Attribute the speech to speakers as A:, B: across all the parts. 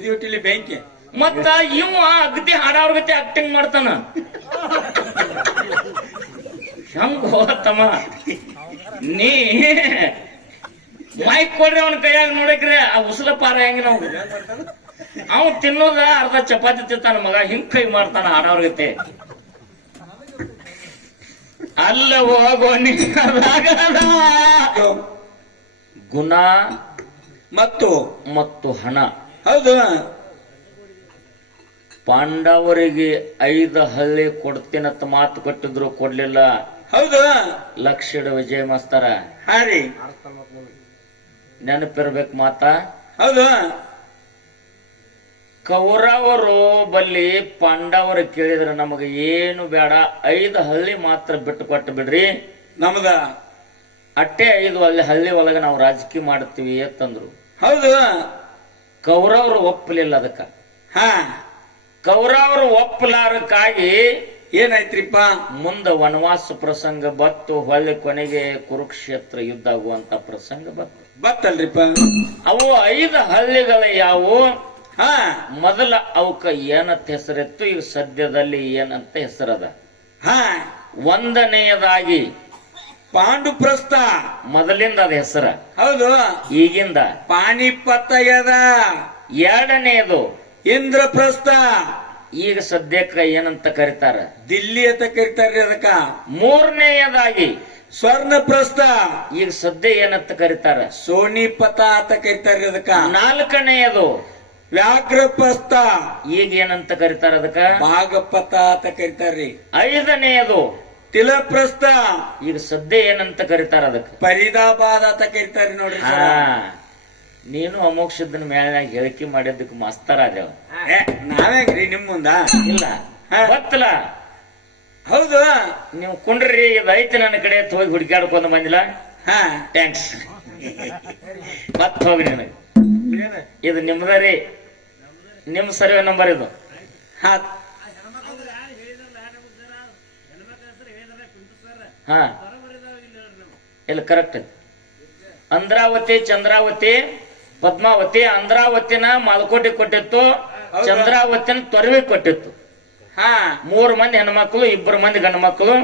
A: ಬುದಿ ಹೊಟ್ಟಿಲಿ ಬೆಂಕಿ.
B: ಮತ್ತ ಇವ ಅಗತಿ ಹಾಡವ್ರ ಗತಿ ಆಕ್ಟಿಂಗ್ ಮಾಡ್ತಾನ. ಹೆಂಗ್ ಹೋಗತ್ತಮ್ಮ? ನೀ ಮೈಕ್ ಕೊಡ್ರಿ ಅವನ ಕೈಯಾಗ ನೋಡಕ್ರಿ ಆ ಉಸಲ ಪಾರ ಹೆಂಗ ನಾವು? ಅವ ತಿನ್ನೋದ ಅರ್ಧ ಚಪಾತಿ ತಿಂತಾನ ಮಗ ಹಿಂಗ್ ಕೈ ಮಾಡ್ತಾನ ಹಾಡವ್ರ ಗತಿ. ಅಲ್ಲ ಹೋಗೋ ಗುಣ
A: ಮತ್ತು
B: ಮತ್ತು ಹಣ.
A: ಹೌದು.
B: ಪಾಂಡವರಿಗೆ ಐದು ಹಳ್ಳಿ ಕೊಡ್ತೀನಂತ ಮಾತು ಕಟ್ಟಿದ್ರು ಕೊಡ್ಲಿಲ್ಲ.
A: ಹೌದು.
B: ಲಕ್ಷ ವಿಜಯ ಮಾಸ್ತರ.
A: ಹಾರಿ
B: ನೆನಪಿರ್ಬೇಕು ಮಾತಾ.
A: ಹೌದು.
B: ಕೌರವರು ಬಲ್ಲಿ ಪಾಂಡವರು ಕೇಳಿದ್ರೆ ನಮಗೆ ಏನು ಬೇಡ ಐದು ಹಳ್ಳಿ ಮಾತ್ರ ಬಿಟ್ಟು ಕೊಟ್ಟು ಬಿಡ್ರಿ.
A: ನಮಗ.
B: ಅಟ್ಟೆ ಐದು ಹಳ್ಳಿ ಹಳ್ಳಿ ಒಳಗೆ ನಾವು ರಾಜಕೀಯ ಮಾಡ್ತೀವಿ ಅಂತಂದ್ರು.
A: ಹೌದು.
B: ಕೌರವರು ಒಪ್ಪಲಿಲ್ಲ ಅದಕ್ಕೆ.
A: ಹಾ.
B: ಕೌರವರು ಒಪ್ಪಲಾರಕ್ಕಾಗಿ
A: ಏನಾಯ್ತ್ರಿಪ್ಪ?
B: ಮುಂದ ವನವಾಸ ಪ್ರಸಂಗ ಬತ್ತು ಹೊಳ್ಳಿ ಕೊನೆಗೆ ಕುರುಕ್ಷೇತ್ರ ಯುದ್ಧ ಆಗುವಂತ ಪ್ರಸಂಗ ಬತ್ತು.
A: ಬತ್ತಲ್ರಿಪ್ಪ?
B: ಅವು ಐದು ಹಳ್ಳಿಗಳ ಯಾವು?
A: ಹಾ.
B: ಮೊದಲ ಅವಕ್ಕ ಏನಂತ ಹೆಸರಿತ್ತು ಈಗ ಸದ್ಯದಲ್ಲಿ ಏನಂತ ಹೆಸರದ?
A: ಹಾ.
B: ಒಂದನೆಯದಾಗಿ
A: ಪಾಂಡುಪ್ರಸ್ಥ.
B: ಮೊದಲಿಂದ ಅದ ಹೆಸರ.
A: ಹೌದು.
B: ಈಗಿಂದ.
A: ಪಾಣಿಪತ್ತ ಎರಡನೇದು.
B: ಎರಡನೆಯದು
A: ಇಂದ್ರಪ್ರಸ್ಥ.
B: ಈಗ ಸದ್ಯಕ್ಕ ಏನಂತ ಕರೀತಾರ?
A: ದಿಲ್ಲಿ ಅಂತ ಕರೀತಾರ್ರಿ ಅದಕ್ಕ.
B: ಮೂರನೆಯದಾಗಿ.
A: ಸ್ವರ್ಣಪ್ರಸ್ಥ.
B: ಈಗ ಸದ್ಯ ಏನಂತ ಕರೀತಾರ?
A: ಸೋನಿಪತ ಅಂತ ಕರೀತಾರ್ರಿ ಅದಕ್ಕ.
B: ನಾಲ್ಕನೆಯದು.
A: ವ್ಯಾಘ್ರಪ್ರಸ್ಥ.
B: ಈಗ ಏನಂತ ಕರೀತಾರ ಅದಕ್ಕ?
A: ಭಾಗಪತ ಅಂತ ಕರೀತಾರ್ರಿ.
B: ಐದನೆಯದು.
A: ತಿಲಪ್ರಸ್ಥ.
B: ಈಗ ಸದ್ಯ ಏನಂತ ಕರೀತಾರ ಅದಕ್ಕೆ?
A: ಫರೀದಾಬಾದ್ ಅಂತ ಕರೀತಾರೆ ನೋಡ್ರಿ
B: ಹಾ. ನೀನು ಅಮೋಕ್ಷದ ಮೇಲೆ ಹೇಳಿಕೆ ಮಾಡಿದ್ದಕ್ಕೆ ಮಸ್ತರ ಅದೇವ
A: ನಾವೇಗ್ರಿ ನಿಮ್ ಮುಂದ?
B: ಇಲ್ಲ.
A: ಹಾ.
B: ಗೊತ್ತಲ್ಲ?
A: ಹೌದು.
B: ನೀವು ಕುಂಡ್ರಿ ಇದು ಐತಿ ನನ್ನ ಕಡೆ ಹೋಗಿ ಹುಡುಕಾಡ್ಕೊಂಡು ಬಂದಿಲ್ಲ?
A: ಹಾ.
B: ಥ್ಯಾಂಕ್ಸ್. ಮತ್ ಹೋಗ್ರಿ ನನಗೆ. ಇದು ನಿಮ್ದ ರೀ. ನಿಮ್ ಸರ್ವೆ ನಂಬರ್ ಇದು.
A: ಹಾ
B: ಹಾ. ಇಲ್ಲ ಕರೆಕ್ಟ್ ಅಂದ್ರಾವತಿ ಚಂದ್ರಾವತಿ ಪದ್ಮಾವತಿ ಅಂದ್ರಾವತಿನ ಮಾಲ್ಕೋಟೆ ಕೊಟ್ಟಿತ್ತು? ಚಂದ್ರಾವತಿನ ತೊರವಿ ಕೊಟ್ಟಿತ್ತು.
A: ಹಾ.
B: ಮೂರು ಮಂದಿ ಹೆಣ್ಮಕ್ಳು ಇಬ್ಬರು ಮಂದಿ ಗಂಡು ಮಕ್ಕಳು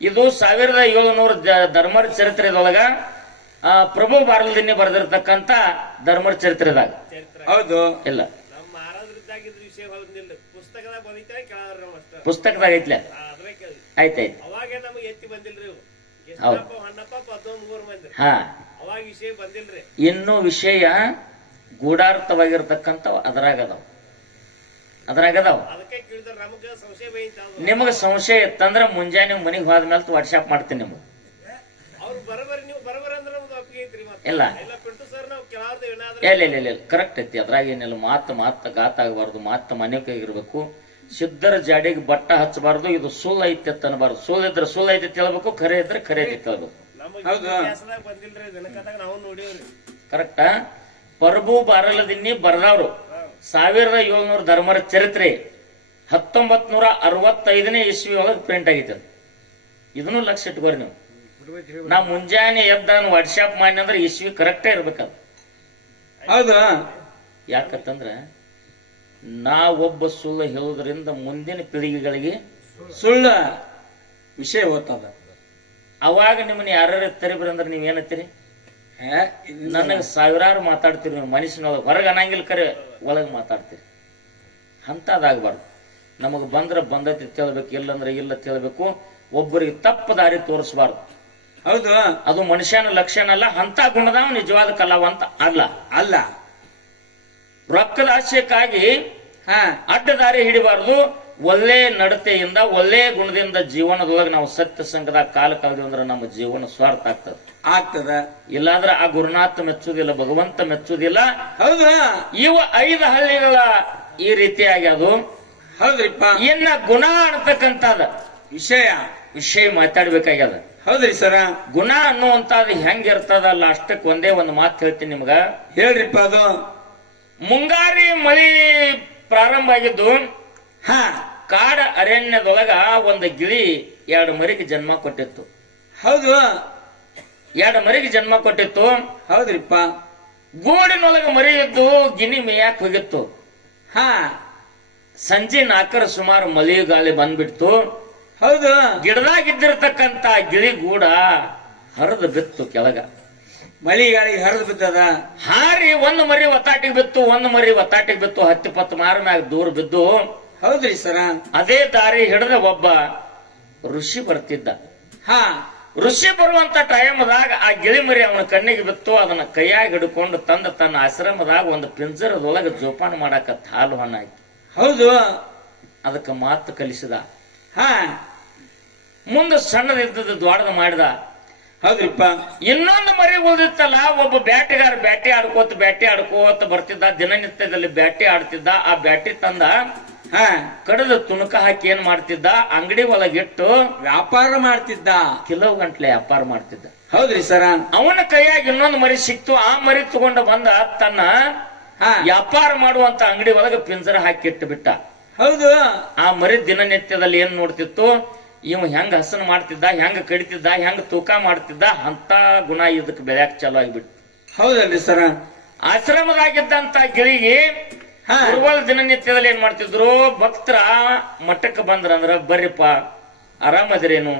B: ಇದು ಸಾವಿರದ ಏಳುನೂರ ಧರ್ಮರ ಚರಿತ್ರೆದೊಳಗ ಆ, ಪ್ರಭು ಬಾರಲ್ದಿನ್ನಿ ಬರೆದಿರ್ತಕ್ಕಂತ ಧರ್ಮರ ಚರಿತ್ರೆದಾಗ.
A: ಹೌದು.
B: ಇಲ್ಲ.
C: ಪುಸ್ತಕದಾಗ
B: ಐತ್ಲ. ಆಯ್ತಾಯ್ತು
C: ಅವಾಗ ನಮಗೆ ಎತ್ತಿ ಬಂದಿಲ್ರಿ
B: ಹೌದು.
C: ಹಣ್ಣಪ್ಪ ಪದ್ದೊಂದ್ ಮೂರ್ ಮಂದಿ.
B: ಹಾ.
C: ಅವಾಗ ವಿಷಯ ಬಂದಿಲ್ರಿ.
B: ಇನ್ನು ವಿಷಯ ಗೂಢಾರ್ಥವಾಗಿರ್ತಕ್ಕಂಥ ಅದ್ರಾಗ ಅದಾವ ಅದ್ರಾಗ ಅದಾವ
C: ಅದಕ್ಕೆ ಕೇಳಿದ್ರೆ ನಮಗೆ ಸಂಶಯ ಬೈತ
B: ನಿಮಗೆ ಸಂಶಯ ಇತ್ತಂದ್ರ ಮುಂಜಾನೆ ಮನೆಗೆ ಹೋದ್ಮೇಲೆ ವಾಟ್ಸಾಪ್ ಮಾಡ್ತೀನಿ ನಿಮಗೆ.
C: ಅವ್ರು ಬರಬರಿ ನೀವು ಬರಬರಿ ಅಂದ್ರೆ ನಮ್ದು ಒಪ್ಪಿಗೆ ಐತ್ರಿ ಮತ್ತೆ.
B: ಇಲ್ಲ.
C: ಇಲ್ಲ ಪಿಂಟು ಸರ್ ನಾವು ಕೇಳಾರ್ದ ಏನಾದ್ರೆ
B: ಇಲ್ಲ ಇಲ್ಲ ಇಲ್ಲ ಕರೆಕ್ಟ್ ಐತಿ. ಅದ್ರಾಗ ಏನಿಲ್ಲ. ಮಾತು ಮಾತು ಗಾತಾಗಬಾರ್ದು ಮಾತು ಮನೆ ಕೈಗಿರ್ಬೇಕು ಸಿದ್ಧರ ಜಾಡಿಗೆ ಬಟ್ಟ ಹಚ್ಚಬಾರ್ದು ಇದು ಸುಳ್ಳು ಐತೆ ಅನ್ನಬಾರ್ದು ಅನ್ಬಾರ್ದು. ಸುಳ್ಳು ಇದ್ರೆ ಸುಳ್ಳು ಐತೆ ತಿಳ್ಬೇಕು ಖರೆ ಇದ್ರೆ ಖರೆ ಐತಿ ತಿಳ್ಬೇಕು ಕರೆಕ್ಟಾ? ಪ್ರಭು ಬಾರಲದಿನ್ನಿ ಬರ್ದವ್ರು. ಸಾವಿರದ ಏಳ್ನೂರ ಧರ್ಮರ ಚರಿತ್ರೆ ಹತ್ತೊಂಬತ್ ನೂರ ಅರವತ್ತೈದನೇ ಇಸ್ವಿ ಒಳಗೆ ಪ್ರಿಂಟ್ ಆಗಿತ್ತು. ಇದನ್ನು ಲಕ್ಷ ಇಟ್ಕೋರಿ ನೀವು. ನಾ ಮುಂಜಾನೆ ಎದ್ದ ವಾಟ್ಸಾಪ್ ಮಾಡಿ ಅಂದ್ರೆ ಇಸ್ವಿ ಕರೆಕ್ಟೇ ಇರ್ಬೇಕಲ್ಲ
A: ಹೌದು?
B: ಯಾಕಂತಂದ್ರ ನಾ ಒಬ್ಬ ಸುಳ್ಳು ಹೇಳೋದ್ರಿಂದ ಮುಂದಿನ ಪೀಳಿಗೆಗಳಿಗೆ
A: ಸುಳ್ಳ ವಿಷಯ ಓದ್ತದ
B: ಅವಾಗ ನಿಮ್ಮನ್ನ ಯಾರು ತರಿಬ್ರಿ ಅಂದ್ರೆ ನೀವ್ ಏನತ್ತೀರಿ
A: ಏ, ಇದು
B: ನನಗೆ ಸಾವಿರಾರು ಮಾತಾಡ್ತೀರಿ ನೀವು ಮನುಷ್ಯನೊಳಗೆ. ಹೊರಗೆ ಅನ್ನಂಗಿಲ್ಲ ಕರೆ ಒಳಗೆ ಮಾತಾಡ್ತೀರಿ. ಅಂಥದ್ದಾಗಬಾರ್ದು. ನಮಗೆ ಬಂದ್ರೆ ಬಂದತಿ ತಿಳ್ಬೇಕು ಇಲ್ಲಂದ್ರೆ ಇಲ್ಲ ತಿಳ್ಬೇಕು. ಒಬ್ಬರಿಗೆ ತಪ್ಪು ದಾರಿ ತೋರಿಸಬಾರ್ದು.
A: ಹೌದು.
B: ಅದು ಮನುಷ್ಯನ ಲಕ್ಷಣ ಅಲ್ಲ ಅಂತ ಗುಣದವ ನಿಜವಾದ ಕಲಾವಂತ ಅಲ್ಲ.
A: ಅಲ್ಲ.
B: ರೊಕ್ಕದ ಆಶಯಕ್ಕಾಗಿ
A: ಹಾ.
B: ಅಡ್ಡ ದಾರಿ ಹಿಡಿಬಾರ್ದು. ಒಳ್ಳೆ ನಡತೆಯಿಂದ ಒಳ್ಳೆ ಗುಣದಿಂದ ಜೀವನದೊಳಗೆ ನಾವು ಸತ್ಯ ಸಂಘದಾಗ ಕಾಲ ಕಳೆದು ಅಂದ್ರೆ ನಮ್ಮ ಜೀವನ ಸ್ವಾರ್ಥ ಆಗ್ತದೆ.
A: ಆಗ್ತದ.
B: ಇಲ್ಲಾಂದ್ರೆ ಆ ಗುರುನಾಥ ಮೆಚ್ಚುದಿಲ್ಲ ಭಗವಂತ ಮೆಚ್ಚುವುದಿಲ್ಲ
A: ಹೌದಾ.
B: ಇವ ಐದು ಹಳ್ಳಿಗಳ ಈ ರೀತಿಯಾಗಿ ಅದು.
A: ಹೌದ್ರಿಪ್ಪ.
B: ಇನ್ನ ಗುಣ ಅನ್ನತಕ್ಕಂಥದ
A: ವಿಷಯ.
B: ವಿಷಯ ಮಾತಾಡ್ಬೇಕಾಗ್ಯದ.
A: ಹೌದ್ರಿ ಸರ.
B: ಗುಣ ಅನ್ನುವಂಥದ್ದು ಹೆಂಗಿರ್ತದಲ್ಲ ಅಷ್ಟಕ್ಕೆ ಒಂದೇ ಒಂದು ಮಾತು ಹೇಳ್ತೀನಿ ನಿಮ್ಗ.
A: ಹೇಳ್ರಿಪ್ಪ ಅದು.
B: ಮುಂಗಾರಿ ಮಳಿ ಪ್ರಾರಂಭ ಆಗಿದ್ದು
A: ಹಾ.
B: ಕಾಡ ಅರಣ್ಯದೊಳಗ ಒಂದು ಗಿಳಿ ಎರಡು ಮರಿಗೆ ಜನ್ಮ ಕೊಟ್ಟಿತ್ತು.
A: ಹೌದು.
B: ಎರಡು ಮರಿಗೆ ಜನ್ಮ ಕೊಟ್ಟಿತ್ತು.
A: ಹೌದ್ರಿಪ್ಪ.
B: ಗೂಡಿನೊಳಗ ಮರಿ ಇದ್ದು ಗಿನಿ ಮೇಯಾಕ್ ಹೋಗಿತ್ತು.
A: ಹಾ.
B: ಸಂಜೆ ನಾಲ್ಕರ ಸುಮಾರು ಮಳಿ ಗಾಳಿ ಬಂದ್ಬಿಡ್ತು.
A: ಹೌದು.
B: ಗಿಡದಾಗಿದ್ದಿರತಕ್ಕಂತ ಗಿಳಿ ಗೂಡ ಹರಿದು ಬಿತ್ತು ಕೆಳಗ.
A: ಮಳಿ ಗಾಳಿ ಹರಿದು ಬಿದ್ದದ?
B: ಹಾರಿ ಒಂದು ಮರಿ ಒತ್ತಾಟಿಗೆ ಬಿತ್ತು ಒಂದು ಮರಿ ಒತ್ತಾಟಿಗೆ ಬಿತ್ತು ಹತ್ತು ಪತ್ತು ಮಾರು ಮ್ಯಾಗ ದೂರ ಬಿದ್ದು.
A: ಹೌದ್ರಿ ಸರ.
B: ಅದೇ ದಾರಿ ಹಿಡಿದ ಒಬ್ಬ ಋಷಿ ಬರ್ತಿದ್ದ.
A: ಹಾ.
B: ಋಷಿ ಬರುವಂತ ಟೈಮ್ದಾಗ ಆ ಗಿಳಿಮರಿ ಅವನ ಕಣ್ಣಿಗೆ ಬಿತ್ತು ಅದನ್ನ ಕೈಯಾಗಿ ಹಿಡ್ಕೊಂಡು ತಂದ ತನ್ನ ಆಶ್ರಮದಾಗ ಒಂದು ಪಿಂಜರದೊಳಗೆ ಜೋಪಾನ ಮಾಡಾಕ ಹಾಲು ಹಣ್ಣಾಯ್ತು.
A: ಹೌದು.
B: ಅದಕ್ಕೆ ಮಾತು ಕಲಿಸಿದ.
A: ಹಾ.
B: ಮುಂದೆ ಸಣ್ಣದಿದ್ದದ್ದು ದ್ವಾಡದ ಮಾಡಿದ.
A: ಹೌದ್ರಿಪ್ಪ?
B: ಇನ್ನೊಂದು ಮರಿ ಉಳಿದಿತ್ತಲ್ಲ ಒಬ್ಬ ಬ್ಯಾಟಿಗಾರ ಬ್ಯಾಟಿ ಆಡ್ಕೋತ ಬ್ಯಾಟಿ ಆಡ್ಕೋತ ಬರ್ತಿದ್ದ ದಿನನಿತ್ಯದಲ್ಲಿ ಬ್ಯಾಟಿ ಆಡ್ತಿದ್ದ ಆ ಬ್ಯಾಟಿ ತಂದ
A: ಹ.
B: ಕಡದ ತುಣುಕ ಹಾಕಿ ಏನ್ ಮಾಡ್ತಿದ್ದ? ಅಂಗಡಿ ಒಳಗಿಟ್ಟು
A: ವ್ಯಾಪಾರ ಮಾಡ್ತಿದ್ದ.
B: ಕಿಲೋ ಗಂಟ್ಲೆ ವ್ಯಾಪಾರ ಮಾಡ್ತಿದ್ದ.
A: ಹೌದ್ರಿ ಸರ.
B: ಅವನ ಕೈಯಾಗ ಇನ್ನೊಂದು ಮರಿ ಸಿಕ್ತು. ಆ ಮರಿ ತಗೊಂಡು ಬಂದ ತನ್ನ ವ್ಯಾಪಾರ ಮಾಡುವಂತ ಅಂಗಡಿ ಒಳಗೆ ಪಿಂಜರ ಹಾಕಿ ಇಟ್ಟು ಬಿಟ್ಟ
A: ಹೌದು.
B: ಆ ಮರಿ ದಿನನಿತ್ಯದಲ್ಲಿ ಏನ್ ನೋಡ್ತಿತ್ತು? ಇವ ಹೆಂಗ ಹಸನ ಮಾಡ್ತಿದ್ದ ಹೆಂಗ ಕಡಿತಿದ್ದ ಹೆಂಗ ತೂಕ ಮಾಡ್ತಿದ್ದ ಅಂತ ಗುಣ ಇದಕ್ಕೆ ಬೆಳ್ಯಾಕ ಚಾಲು ಆಗಿಬಿಟ್ಟು.
A: ಹೌದಲ್ರಿ ಸರ.
B: ಆಶ್ರಮದಾಗಿದ್ದಂತ ಗಿಳಿಗೆ
A: ದುರ್ಬಲ
B: ಗುರುವಾರ ದಿನನಿತ್ಯದಲ್ಲಿ ಏನ್ ಮಾಡ್ತಿದ್ರು? ಭಕ್ತರ ಮಠಕ್ಕೆ ಬಂದ್ರಂದ್ರ ಬರ್ರಿಪ್ಪ ಆರಾಮದ್ರೇನು?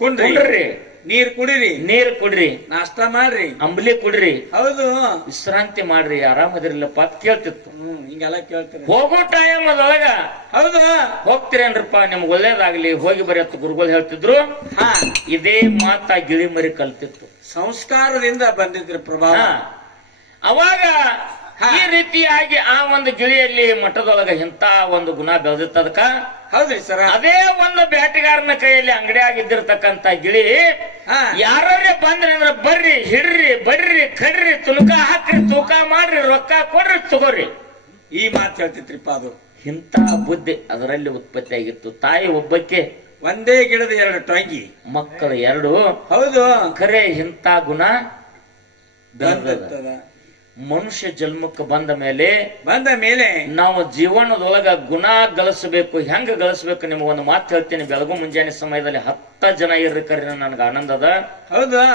A: ಕುಂಡ್ರಿ. ನೀರ್ ಕುಡಿರಿ.
B: ನೀರ್ ಕುಡ್ರಿ.
A: ನಾಷ್ಟ ಮಾಡ್ರಿ.
B: ಅಂಬ್ಲಿ ಕುಡ್ರಿ.
A: ಹೌದು.
B: ವಿಶ್ರಾಂತಿ ಮಾಡ್ರಿ. ಆರಾಮದಿರ್ಲಪ್ಪ ಅಂತ ಕೇಳ್ತಿತ್ತು.
A: ಹ್ಮ್ ಹಿಂಗೆಲ್ಲ ಕೇಳ್ತಾರೆ.
B: ಹೋಗೋ ಟೈಮ್ ಅದೊಳಗ
A: ಹೌದು.
B: ಹೋಗ್ತಿರೇನ್ರಪ್ಪ ನಿಮ್ಗೆ ಒಳ್ಳೇದಾಗ್ಲಿ. ಹೋಗಿ ಬರೀ ಅಂತ ಗುರುಗಳು ಹೇಳ್ತಿದ್ರು.
A: ಹಾ.
B: ಇದೇ ಮಾತ ಗಿಳಿ ಮರಿ ಕಲ್ತಿತ್ತು.
A: ಸಂಸ್ಕಾರದಿಂದ ಬಂದಿದ್ರಿ ಪ್ರಭಾವ.
B: ಅವಾಗ. ಈ ರೀತಿಯಾಗಿ ಆ ಒಂದು ಗಿಳಿಯಲ್ಲಿ ಮಠದೊಳಗ ಇಂತ ಒಂದು ಗುಣ ಬೆಳೆದಿತ್ತದಕ್ಕ?
A: ಹೌದ್ರಿ ಸರ?
B: ಅದೇ ಒಂದು ಬ್ಯಾಟಿಗಾರನ ಕೈಯಲ್ಲಿ ಅಂಗಡಿಯಾಗಿದ್ದಿರ್ತಕ್ಕಂತ ಗಿಳಿ
A: ಹಾ.
B: ಯಾರೇ ಬಂದ್ರಿ ಅಂದ್ರೆ ಬರ್ರಿ ಹಿಡ್ರಿ ಬಡ್ರಿ ಕಡ್ರಿ ತುಲುಕ ಹಾಕ್ರಿ ತೂಕ ಮಾಡ್ರಿ ರೊಕ್ಕ ಕೊಡ್ರಿ ತಗೋರಿ.
A: ಈ ಮಾತು ಹೇಳ್ತಿತ್ರಿಪ್ಪ ಅದು.
B: ಇಂಥ ಬುದ್ಧಿ ಅದರಲ್ಲಿ ಉತ್ಪತ್ತಿ ಆಗಿತ್ತು. ತಾಯಿ ಒಬ್ಬಕ್ಕೆ
A: ಒಂದೇ ಗಿಡದ ಎರಡು ಟೊಂಗಿ
B: ಮಕ್ಕಳು ಎರಡು.
A: ಹೌದು.
B: ಖರೆ ಇಂಥ ಗುಣ ಮನುಷ್ಯ ಜನ್ಮಕ್ಕೆ ಬಂದ ಮೇಲೆ
A: ಬಂದ ಮೇಲೆ
B: ನಾವು ಜೀವನದೊಳಗ ಗುಣ ಗಳಿಸಬೇಕು ಹೆಂಗ ಗಳಿಸಬೇಕು ನಿಮ್ಗೆ ಒಂದು ಮಾತು ಹೇಳ್ತೀನಿ. ಬೆಳಗು ಮುಂಜಾನೆ ಸಮಯದಲ್ಲಿ ಹತ್ತ ಜನ ಇರ್ರಿ ಕರೀರಿ ಆನಂದ ಆನಂದದ
A: ಹೌದಾ.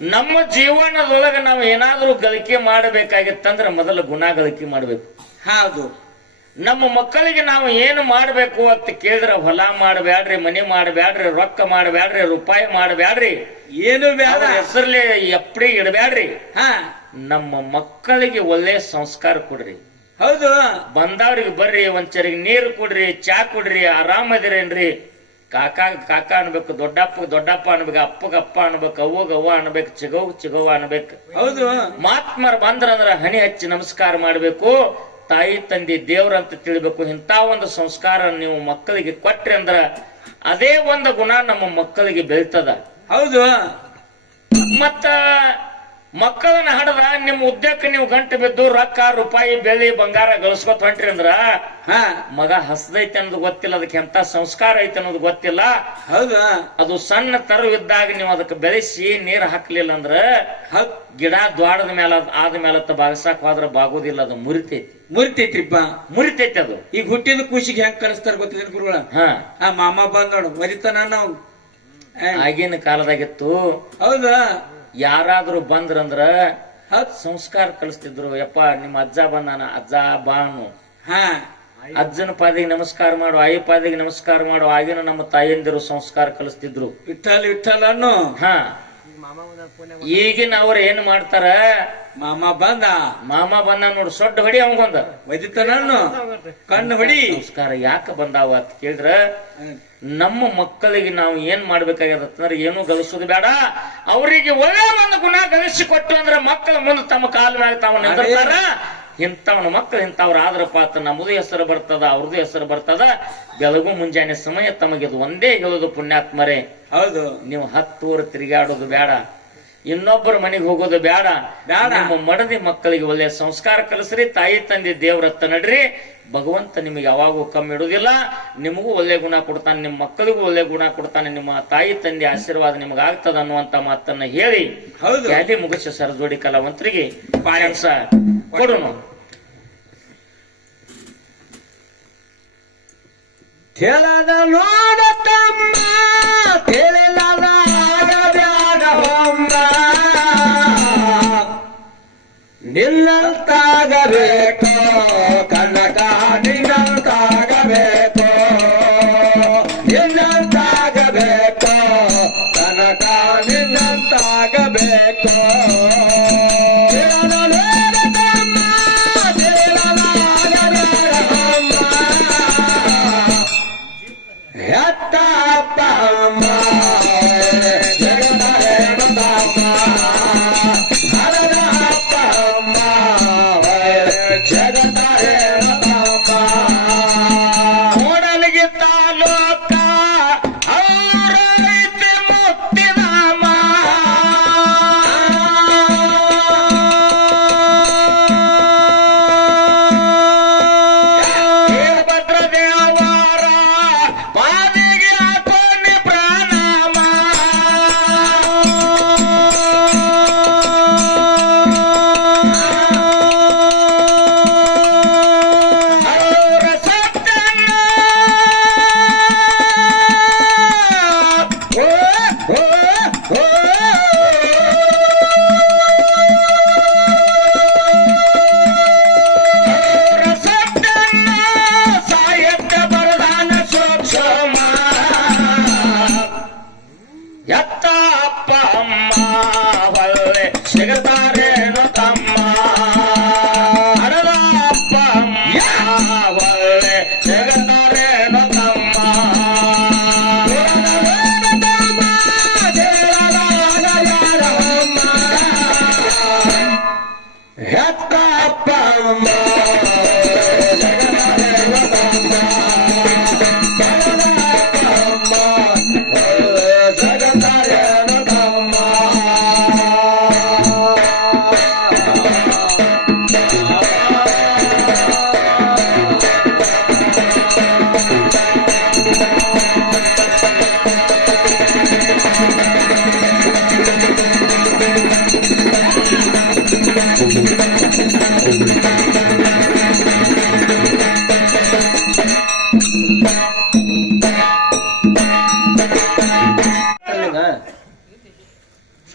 B: ನಮ್ಮ ಜೀವನದೊಳಗ ನಾವು ಏನಾದ್ರೂ ಗಳಿಕೆ ಮಾಡಬೇಕಾಗಿತ್ತಂದ್ರೆ ಮೊದಲು ಗುಣ ಗಳಿಕೆ ಮಾಡಬೇಕು.
A: ಹೌದು.
B: ನಮ್ಮ ಮಕ್ಕಳಿಗೆ ನಾವು ಏನು ಮಾಡಬೇಕು ಅಂತ ಕೇಳಿದ್ರೆ ಹೊಲ ಮಾಡಬ್ಯಾಡ್ರಿ ಮನೆ ಮಾಡಬ್ಯಾಡ್ರಿ ರೊಕ್ಕ ಮಾಡಬ್ಯಾಡ್ರಿ ರೂಪಾಯಿ ಮಾಡಬ್ಯಾಡ್ರಿ.
A: ಏನು ಬೇಡ.
B: ಹೆಸರ್ಲಿ ಎಪ್ಪಡಿ ಇಡಬ್ಯಾಡ್ರಿ.
A: ಹಾ.
B: ನಮ್ಮ ಮಕ್ಕಳಿಗೆ ಒಳ್ಳೆ ಸಂಸ್ಕಾರ ಕೊಡ್ರಿ.
A: ಹೌದು.
B: ಬಂದವ್ರಿಗೆ ಬರ್ರಿ ಒಂಚರಿಗೆ ಚರಿಗೆ ನೀರು ಕೊಡ್ರಿ ಚಾ ಕೊಡ್ರಿ ಆರಾಮದಿರೇನ್ರಿ ಕಾಕಾ ಕಾಕ ಅನ್ಬೇಕು ದೊಡ್ಡಪ್ಪ ದೊಡ್ಡಪ್ಪ ಅನ್ಬೇಕು ಅಪ್ಪಗ ಅಪ್ಪ ಅನ್ಬೇಕು ಅವ್ವಗ ಅವ್ವ ಅನ್ಬೇಕು ಚಿಗವ್ ಚಿಗವ್ವ ಅನ್ಬೇಕು.
A: ಹೌದು.
B: ಮಾತ್ಮರ್ ಬಂದ್ರಂದ್ರ ಹಣಿ ಹಚ್ಚಿ ನಮಸ್ಕಾರ ಮಾಡ್ಬೇಕು. ತಾಯಿ ತಂದೆ ದೇವ್ರಂತ ತಿಳಿಬೇಕು. ಇಂಥ ಒಂದು ಸಂಸ್ಕಾರ ನೀವು ಮಕ್ಕಳಿಗೆ ಕೊಟ್ರಿ ಅಂದ್ರ ಅದೇ ಒಂದು ಗುಣ ನಮ್ಮ ಮಕ್ಕಳಿಗೆ ಬೆಳ್ತದ.
A: ಹೌದು.
B: ಮತ್ತ ಮಕ್ಕಳನ್ನ ಹಡದ ನಿಮ್ ಉದ್ಯಕ್ಕೆ ನೀವು ಗಂಟು ಬಿದ್ದು ರೊಕ್ಕ ರೂಪಾಯಿ ಬೆಳ್ಳಿ ಬಂಗಾರ ಗಳಿಸ್ಕೊತ ಹೊಂಟ್ರಿ ಅಂದ್ರ
A: ಹ.
B: ಮಗ ಹಸ್ದೈತೆ ಅನ್ನೋದು ಗೊತ್ತಿಲ್ಲ ಅದಕ್ಕೆ ಎಂತ ಸಂಸ್ಕಾರ ಐತೆ ಅನ್ನೋದು ಗೊತ್ತಿಲ್ಲ.
A: ಹೌದಾ?
B: ಅದು ಸಣ್ಣ ತರು ಇದ್ದಾಗ ನೀವು ಅದಕ್ಕೆ ಬೆಳೆಸಿ ನೀರ್ ಹಾಕ್ಲಿಲ್ಲ ಅಂದ್ರ ಗಿಡ ದ್ವಾಡದ ಮೇಲೆ ಆದ ಮೇಲತ್ತ ಬಾಗಸಾಕ್ ಹೋದ್ರ ಬಾಗೋದಿಲ್ಲ ಅದು ಮುರಿತೈತಿ.
A: ಮುರಿತೈತ್ರಿಪ್ಪ.
B: ಮುರಿತೈತಿ ಅದು.
A: ಈಗ ಹುಟ್ಟಿದ ಖುಷಿಗೆ ಹೆಂಗ್ ಕಲಿಸ್ತಾರ ಗೊತ್ತಿಲ್ಲ ಗುರುಗಳ?
B: ಹಾ.
A: ಆ ಮಾಮ ಬಂದ್ ನೋಡು ಮರಿತಾನ ನಾವು.
B: ಆಗಿನ ಕಾಲದಾಗಿತ್ತು.
A: ಹೌದು?
B: ಯಾರಾದ್ರೂ ಬಂದ್ರಂದ್ರ
A: ಹೌದ್.
B: ಸಂಸ್ಕಾರ ಕಲಿಸ್ತಿದ್ರು ಯಪ್ಪ ನಿಮ್ಮ ಅಜ್ಜ ಬಂದಾನ ಅಜ್ಜ ಬಾನು
A: ಹಾ.
B: ಅಜ್ಜನ ಪಾದಿಗೆ ನಮಸ್ಕಾರ ಮಾಡು ಆಯಿ ಪಾದಿಗೆ ನಮಸ್ಕಾರ ಮಾಡು ಆಗಿನ ನಮ್ಮ ತಾಯಂದಿರು ಸಂಸ್ಕಾರ ಕಲಿಸ್ತಿದ್ರು.
A: ವಿಠಲ್ ವಿಠಲ್ ಅನ್ನು.
B: ಹಾ. ಈಗಿನ ಅವ್ರ ಏನ್ ಮಾಡ್ತಾರ?
A: ಮಾಮ ಬಂದ.
B: ಮಾಮ ಬಂದ ನೋಡು ಸೊಡ್ಡ ಹೊಡಿ ಅವಂಗೊಂದ
A: ವೈದ್ಯ ಕಣ್ಣು ಹೊಡಿ.
B: ನಮಸ್ಕಾರ ಯಾಕೆ ಬಂದಾವ ಅಂತ ಕೇಳಿದ್ರ? ನಮ್ಮ ಮಕ್ಕಳಿಗೆ ನಾವು ಏನ್ ಮಾಡ್ಬೇಕಾಗ್ಯದಂದ್ರೆ ಏನು ಗಳಿಸೋದು ಬೇಡ. ಅವರಿಗೆ ಒಳ್ಳೆ ಒಂದು ಗುಣ ಗಳಿಸಿ ಕೊಟ್ಟು ಅಂದ್ರೆ ಮಕ್ಕಳು ಮುಂದೆ ತಮ್ಮ ಕಾಲ ಮೇಲೆ ತಾವು ನಿಂದಿರ್ತಾರ ಇಂಥವನ ಮಕ್ಕಳು ಇಂಥವ್ರು ಆದ್ರಪ್ಪ ಅಂತ ನಮ್ಮದು ಹೆಸರು ಬರ್ತದ ಅವ್ರದ್ದು ಹೆಸರು ಬರ್ತದ. ಬೆಳಗು ಮುಂಜಾನೆ ಸಮಯ ತಮಗಿದು ಒಂದೇ ಗೆಲುದು ಪುಣ್ಯಾತ್ಮರೇ.
A: ಹೌದು.
B: ನೀವು ಹತ್ತು ಊರು ತಿರುಗಾಡೋದು ಬೇಡ. ಇನ್ನೊಬ್ಬರ ಮನೆಗೆ ಹೋಗೋದು ಬೇಡ.
A: ಬೇಡ.
B: ನಮ್ಮ ಮಡದಿ ಮಕ್ಕಳಿಗೆ ಒಳ್ಳೆ ಸಂಸ್ಕಾರ ಕಲಿಸ್ರಿ ತಾಯಿ ತಂದೆ ದೇವ್ರತ್ತ ನಡ್ರಿ. ಭಗವಂತ ನಿಮಗೆ ಯಾವಾಗೂ ಕಮ್ಮಿ ಇಡುವುದಿಲ್ಲ. ನಿಮಗೂ ಒಳ್ಳೆ ಗುಣ ಕೊಡ್ತಾನೆ ನಿಮ್ಮ ಮಕ್ಕಳಿಗೂ ಒಳ್ಳೆ ಗುಣ ಕೊಡ್ತಾನೆ ನಿಮ್ಮ ತಾಯಿ ತಂದೆ ಆಶೀರ್ವಾದ ನಿಮಗೆ ಆಗ್ತದ ಅನ್ನುವಂತ ಮಾತನ್ನ ಹೇಳಿ.
A: ಹೌದು.
B: ಮುಗಿಸ ಸರಜೋಡಿ ಕಲಾವಂತರಿಗೆ. ಕೊಡೋಣ.
A: ತೆಲದ ನೋಡ ತಮ್ಮ ತಿಳಿಲದ ಆಗಬ್ಯಾಡ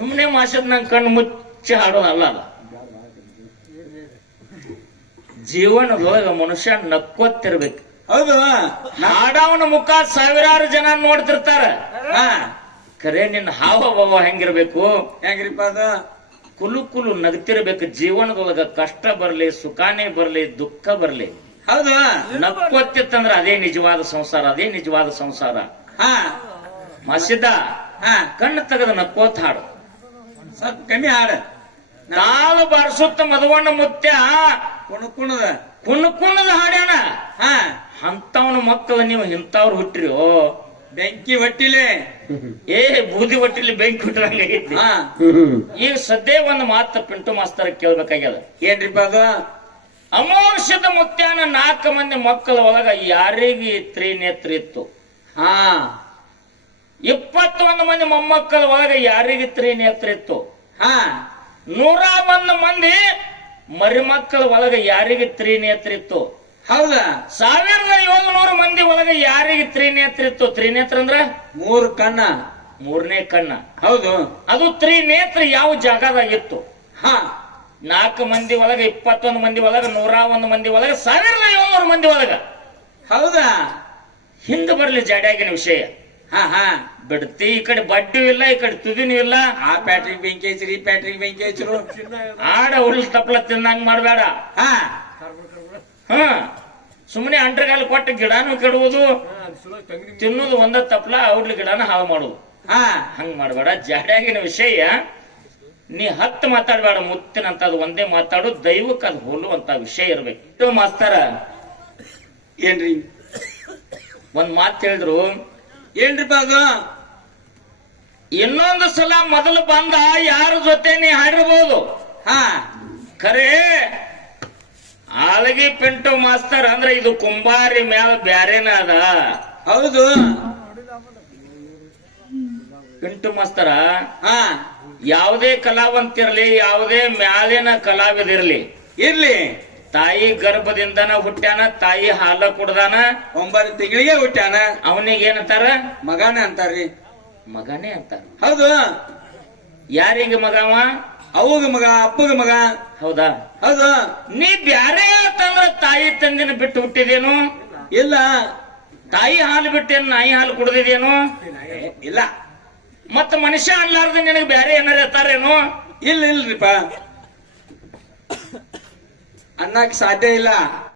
B: ಸುಮ್ಮನೆ ಮಾಸದ್ ನಂಗೆ ಕಣ್ಣು ಮುಚ್ಚಿ ಹಾಡೋದಲ್ಲ ಅಲ್ಲ ಜೀವನದೊಳಗ ಮನುಷ್ಯ ನಕ್ಕೊತ್ತಿರ್ಬೇಕು.
A: ಹೌದು.
B: ಹಾಡವನ ಮುಖ ಸಾವಿರಾರು ಜನ ನೋಡ್ತಿರ್ತಾರ. ಕರೆ ನಿನ್ನ ಹಾವ ಭಾವ ಹೆಂಗಿರ್ಬೇಕು?
A: ಹೆಂಗ್ರಿಪ್ಪ ಅದ?
B: ಕುಲು ಕುಲು ನಗ್ತಿರ್ಬೇಕು. ಜೀವನದೊಳಗ ಕಷ್ಟ ಬರ್ಲಿ ಸುಖಾನೇ ಬರ್ಲಿ ದುಃಖ ಬರ್ಲಿ.
A: ಹೌದು.
B: ನಕ್ಕೊತ್ತಿತ್ತಂದ್ರ ಅದೇ ನಿಜವಾದ ಸಂಸಾರ ಅದೇ ನಿಜವಾದ ಸಂಸಾರ.
A: ಹಾ.
B: ಮಸಿದ
A: ಹಾ.
B: ಕಣ್ಣು ತೆಗೆದು ನಕ್ಕೋತ್ ಹಾಡು.
A: ಸ್ವಲ್ಪ ಕಮ್ಮಿ ಹಾರ
B: ತಾಳು ಬಾರಿಸುತ್ತ ಮದುವಣ್ಣ ಮುತ್ಯ.
A: ಕುಣಕುಣದ. ಕುಣಕುಣದ
B: ಕುಣ್ ಕುಣದ ಹಾಡ್ಯಾನ.
A: ಹಾ.
B: ಅಂತವನ ಮಕ್ಕಳು ನೀವು ಇಂಥವ್ರು ಓ.
A: ಬೆಂಕಿ ಹೊಟ್ಟಿಲೆ.
B: ಏ ಬೂದಿ ಹೊಟ್ಟಿಲಿ ಬೆಂಕಿ ಹುಟ್ಟಂಗೈತಿ
A: ಹಾ.
B: ಈಗ ಸದ್ಯ ಒಂದು ಮಾತು ಪಿಂಟು ಮಾಸ್ತರ ಕೇಳ್ಬೇಕಾಗ್ಯದ.
A: ಏನ್ರಿಪ್ಪ ಅದು
B: ಅಮೋಷದ ಮುತ್ಯಾನ ನಾಲ್ಕು ಮಂದಿ ಮಕ್ಕಳ ಒಳಗ ಯಾರಿಗೆ ತ್ರಿನೇತ್ರ ಇತ್ತು.
A: ಹಾ.
B: ಇಪ್ಪತ್ತೊಂದು ಮಂದಿ ಮೊಮ್ಮಕ್ಕಳ ಒಳಗ ಯಾರಿಗೆ ತ್ರಿನೇತ್ರ ಇತ್ತು?
A: ಹಾ.
B: ನೂರ ಒಂದು ಮಂದಿ ಮರಿಮಕ್ಕಳ ಒಳಗ ಯಾರಿಗೆ ತ್ರಿನೇತ್ರ ಇತ್ತು?
A: ಹೌದಾ?
B: ಸಾವಿರದ ಏಳ್ನೂರು ಮಂದಿ ಒಳಗ ಯಾರಿಗೆ ತ್ರಿನೇತ್ರ ಇತ್ತು? ತ್ರಿನೇತ್ರ ಅಂದ್ರ?
A: ಮೂರು ಕಣ್ಣ.
B: ಮೂರನೇ ಕಣ್ಣ.
A: ಹೌದು.
B: ಅದು ತ್ರಿನೇತ್ರ ಯಾವ ಜಾಗದಾಗಿತ್ತು
A: ಹಾ.
B: ನಾಲ್ಕು ಮಂದಿ ಒಳಗ ಇಪ್ಪತ್ತೊಂದು ಮಂದಿ ಒಳಗ ನೂರ ಒಂದು ಮಂದಿ ಒಳಗ ಸಾವಿರದ ಏಳ್ನೂರು ಮಂದಿ ಒಳಗ.
A: ಹೌದಾ?
B: ಹಿಂದೆ ಬರಲಿ ಜಡ್ಯಾಗಿನ ವಿಷಯ.
A: ಹಾ ಹಾ.
B: ಬಿಡ್ತಿ ಈ ಕಡೆ ಬಡ್ಡಿ ಇಲ್ಲ ಈ ಕಡೆ ತುದಿನೂ ಇಲ್ಲ.
A: ಆ ಪ್ಯಾಟ್ರಿಗೆ ಬೆಂಕಿ ಹಚ್ಚಿರಿ ಈ ಪ್ಯಾಟ್ರಿಗೆ ಬೆಂಕಿ ಹಚ್ಚರು
B: ಆಡ ಹುಲ್ ತಪ್ಪಲ ತಿನ್ನಂಗ್ ಮಾಡಬೇಡ.
A: ಹಾ.
B: ಹ. ಸುಮ್ಮನೆ ಅಂಟ್ರಗಾಲ ಕೊಟ್ಟು ಗಿಡನೂ ಕೆಡುವುದು ತಿನ್ನೋದು ಒಂದ ತಪ್ಪಲ ಔಡ್ಲಿ ಗಿಡನ ಹಾಳು ಮಾಡುದು.
A: ಹಾ.
B: ಹಂಗ್ ಮಾಡಬೇಡ. ಜಾಡ್ಯಾಗಿನ ವಿಷಯ ನೀ ಹತ್ತು ಮಾತಾಡ್ಬೇಡ ಮುತ್ತಿನಂತ ಅದು ಒಂದೇ ಮಾತಾಡು ದೈವಕ್ಕೆ ಅದು ಹೋಲುವಂತ ವಿಷಯ ಇರ್ಬೇಕು. ಮಾಸ್ತರ.
A: ಏನ್ರಿ?
B: ಒಂದ್ ಮಾತು ಹೇಳಿದ್ರು
A: ಏನ್ರಿಪ್ಪ ಅದು
B: ಇನ್ನೊಂದು ಸಲ ಮೊದಲು ಬಂದ ಯಾರ ಜೊತೆ ನೀ ಹಾಡಿರ್ಬೋದು?
A: ಹಾ.
B: ಖರೆ ಆಲಗಿ ಪಿಂಟು ಮಾಸ್ತರ್ ಅಂದ್ರೆ ಇದು ಕುಂಬಾರಿ ಮ್ಯಾಲ ಬ್ಯಾರೇನ ಅದ.
A: ಹೌದು.
B: ಪಿಂಟು ಮಾಸ್ತರ
A: ಹಾ.
B: ಯಾವುದೇ ಕಲಾವಂತಿರ್ಲಿ ಯಾವುದೇ ಮ್ಯಾಲಿನ ಕಲಾವಿದಿರ್ಲಿ.
A: ಇರ್ಲಿ.
B: ತಾಯಿ ಗರ್ಭದಿಂದನ ಹುಟ್ಟ್ಯಾನ ತಾಯಿ ಹಾಲ ಕುಡ್ದಾನ.
A: ಒಂಬತ್ತು ತಿಂಗಳಿಗೆ ಹುಟ್ಟಾನ
B: ಅವನಿಗೆ ಏನಂತಾರ?
A: ಮಗನ ಅಂತಾರ್ರಿ.
B: ಮಗನೇ ಅಂತಾರ.
A: ಹೌದು.
B: ಯಾರಿಗೆ ಮಗವ
A: ಅವಗ ಮಗ ಅಪ್ಪಗ ಮಗ.
B: ಹೌದಾ?
A: ಹೌದು.
B: ನೀ ಬ್ಯಾರೆ ಅಂತಂದ್ರ ತಾಯಿ ತಂದಿನ ಬಿಟ್ಟು ಹುಟ್ಟಿದೇನು?
A: ಇಲ್ಲ.
B: ತಾಯಿ ಹಾಲು ಬಿಟ್ಟೇನು ನಾಯಿ ಹಾಲು ಕುಡ್ದಿದೇನು?
A: ಇಲ್ಲ.
B: ಮತ್ತ ಮನುಷ್ಯ ಅನ್ಲಾರ್ದ ನಿನಗೆ ಬ್ಯಾರೆ ಏನಾರ ಇರ್ತಾರೇನು?
A: ಇಲ್ಲ ಇಲ್ರಿಪ್ಪ. anak sadailah.